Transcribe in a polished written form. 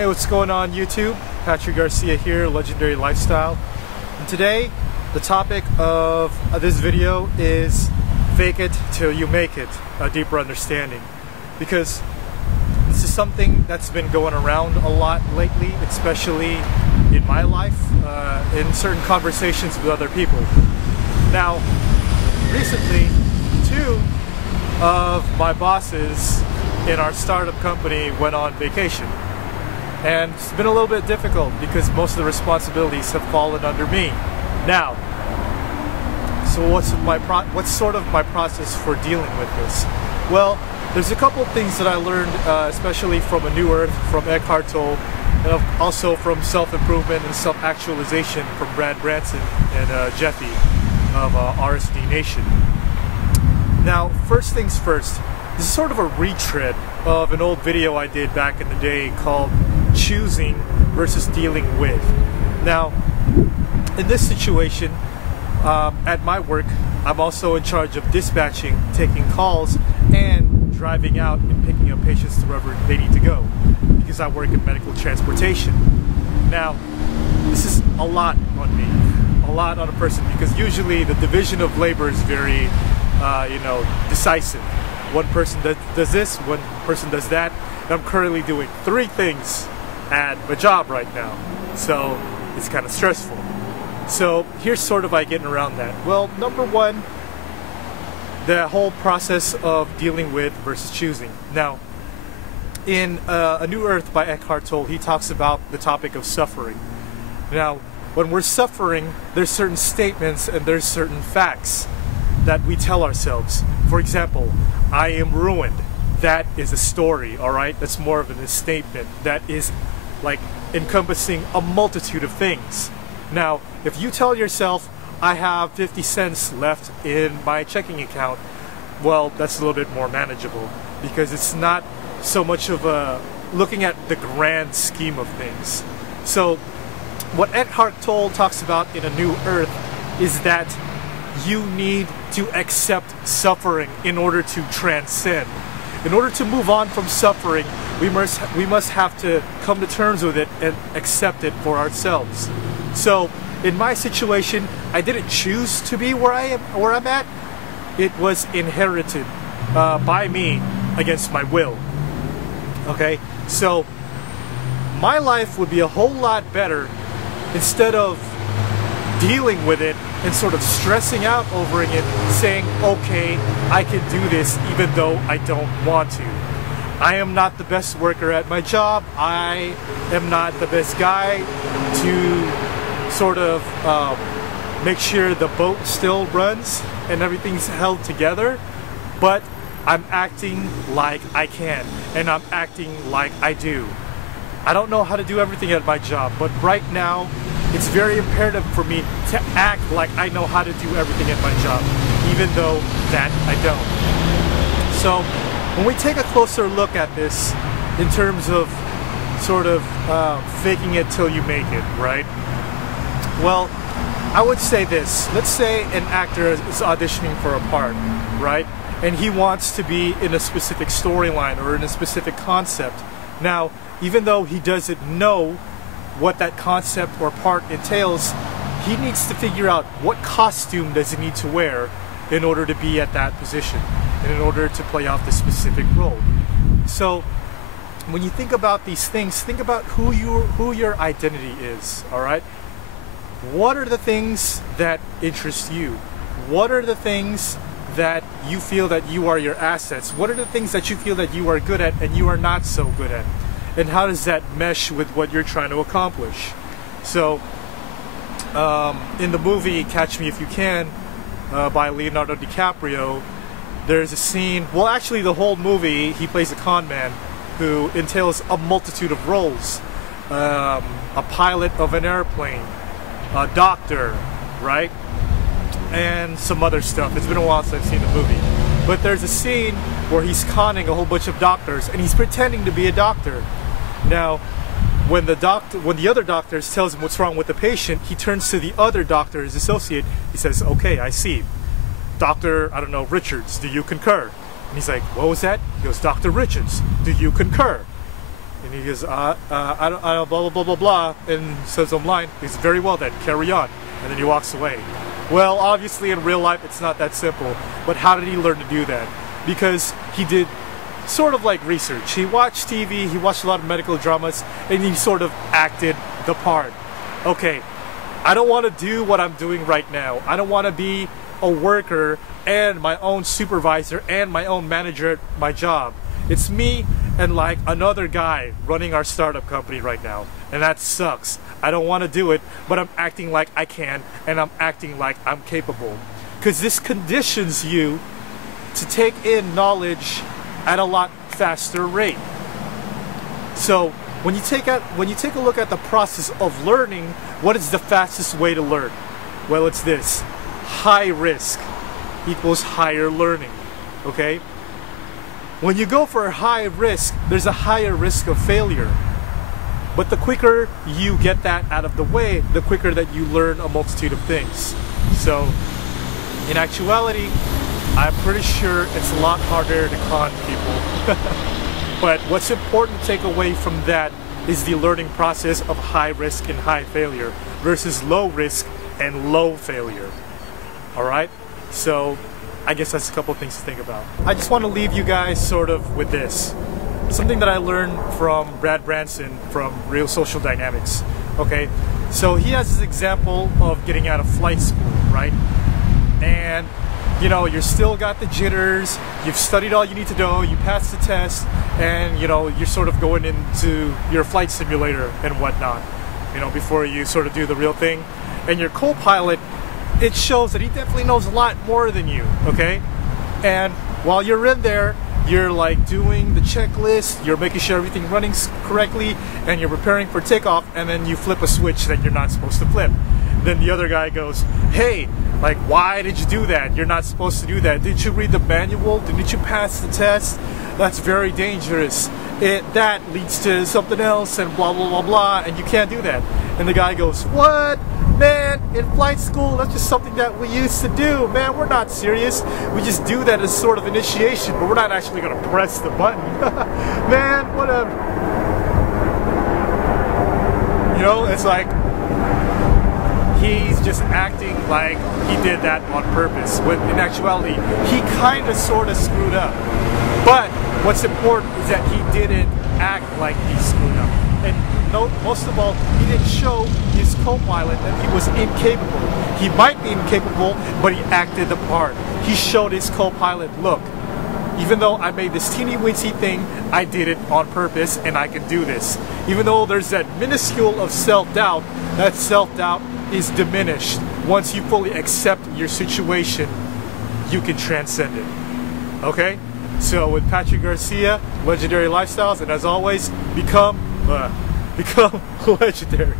Hey, what's going on YouTube? Patrick Garcia here, Legendary Lifestyle. And today, the topic of this video is fake it till you make it, a deeper understanding. Because this is something that's been going around a lot lately, especially in my life, in certain conversations with other people. Now, recently, two of my bosses in our startup company went on vacation. And it's been a little bit difficult because most of the responsibilities have fallen under me. Now, so what's sort of my process for dealing with this? Well, there's a couple of things that I learned, especially from A New Earth, from Eckhart Tolle, and also from self-improvement and self-actualization from Brad Branson and Jeffy of RSD Nation. Now, first things first, this is sort of a retread of an old video I did back in the day called Choosing versus Dealing With. Now, in this situation, at my work, I'm also in charge of dispatching, taking calls, and driving out and picking up patients to wherever they need to go, because I work in medical transportation. Now, this is a lot on me, a lot on a person, because usually the division of labor is very, decisive. One person does this, one person does that, and I'm currently doing 3 things at my job right now, so it's kind of stressful. So here's sort of getting around that. Well, number one, the whole process of dealing with versus choosing. Now, in A New Earth by Eckhart Tolle, he talks about the topic of suffering. Now, when we're suffering, there's certain statements and there's certain facts that we tell ourselves. For example, I am ruined. That is a story, all right? That's more of a statement that is like encompassing a multitude of things. Now, if you tell yourself, I have 50 cents left in my checking account, well, that's a little bit more manageable, because it's not so much of a looking at the grand scheme of things. So what Eckhart Tolle talks about in A New Earth is that you need to accept suffering in order to transcend. In order to move on from suffering, we must have to come to terms with it and accept it for ourselves. So, in my situation, I didn't choose to be where I'm at. It was inherited by me against my will. Okay, so my life would be a whole lot better instead of dealing with it and sort of stressing out over it, saying, okay, I can do this even though I don't want to. I am not the best worker at my job. I am not the best guy to sort of make sure the boat still runs and everything's held together, but I'm acting like I can, and I'm acting like I do. I don't know how to do everything at my job, but right now, it's very imperative for me to act like I know how to do everything at my job, even though that I don't. So, when we take a closer look at this in terms of sort of faking it till you make it, right? Well, I would say this. Let's say an actor is auditioning for a part, right? And he wants to be in a specific storyline or in a specific concept. Now, even though he doesn't know what that concept or part entails, he needs to figure out what costume does he need to wear in order to be at that position and in order to play out the specific role. So when you think about these things, think about who your identity is, all right? What are the things that interest you? What are the things that you feel that you are your assets? What are the things that you feel that you are good at and you are not so good at? And how does that mesh with what you're trying to accomplish? So, in the movie Catch Me If You Can by Leonardo DiCaprio, there's a scene, well actually the whole movie, he plays a con man who entails a multitude of roles. A pilot of an airplane, a doctor, right? And some other stuff. It's been a while since I've seen the movie. But there's a scene where he's conning a whole bunch of doctors and he's pretending to be a doctor. Now, when the other doctors tells him what's wrong with the patient, he turns to the other doctor, his associate. He says, okay, I see. Dr. I don't know, Richards, do you concur? And he's like, what was that? He goes, Dr. Richards, do you concur? And he goes, I don't, blah, blah, blah, blah, blah, and says online, he's very well then, carry on. And then he walks away. Well, obviously in real life, it's not that simple. But how did he learn to do that? Because he did sort of like research. He watched TV, he watched a lot of medical dramas, and he sort of acted the part. Okay, I don't want to do what I'm doing right now. I don't want to be a worker and my own supervisor and my own manager at my job. It's me and like another guy running our startup company right now, and that sucks. I don't want to do it, but I'm acting like I can, and I'm acting like I'm capable, because this conditions you to take in knowledge at a lot faster rate. So when you take a look at the process of learning, what is the fastest way to learn? Well, it's this: high risk equals higher learning. Okay? When you go for a high risk, there's a higher risk of failure. But the quicker you get that out of the way, the quicker that you learn a multitude of things. So, in actuality, I'm pretty sure it's a lot harder to con people. But what's important to take away from that is the learning process of high risk and high failure versus low risk and low failure. Alright? So, I guess that's a couple of things to think about. I just want to leave you guys sort of with this. Something that I learned from Brad Branson from Real Social Dynamics. Okay, so he has this example of getting out of flight school, right? And you know, you're still got the jitters, you've studied all you need to know, you passed the test, and you know, you're sort of going into your flight simulator and whatnot, you know, before you sort of do the real thing. And your co-pilot, it shows that he definitely knows a lot more than you, okay? And while you're in there, you're like doing the checklist, you're making sure everything running correctly, and you're preparing for takeoff, and then you flip a switch that you're not supposed to flip. Then the other guy goes, hey, like, why did you do that? You're not supposed to do that. Didn't you read the manual? Didn't you pass the test? That's very dangerous. That leads to something else, and blah, blah, blah, blah, and you can't do that. And the guy goes, what? Man, in flight school, that's just something that we used to do. Man, we're not serious. We just do that as sort of initiation, but we're not actually going to press the button. Man, whatever. You know, it's like he's just acting like he did that on purpose, when in actuality, he kind of sort of screwed up. But what's important is that he didn't act like he screwed up. And most of all, he didn't show his co-pilot that he was incapable. He might be incapable, but he acted the part. He showed his co-pilot, look, even though I made this teeny-weensy thing, I did it on purpose, and I can do this. Even though there's that minuscule of self-doubt, that self-doubt is diminished. Once you fully accept your situation, you can transcend it. Okay? So with Patrick Garcia, Legendary Lifestyles, and as always, become legendary.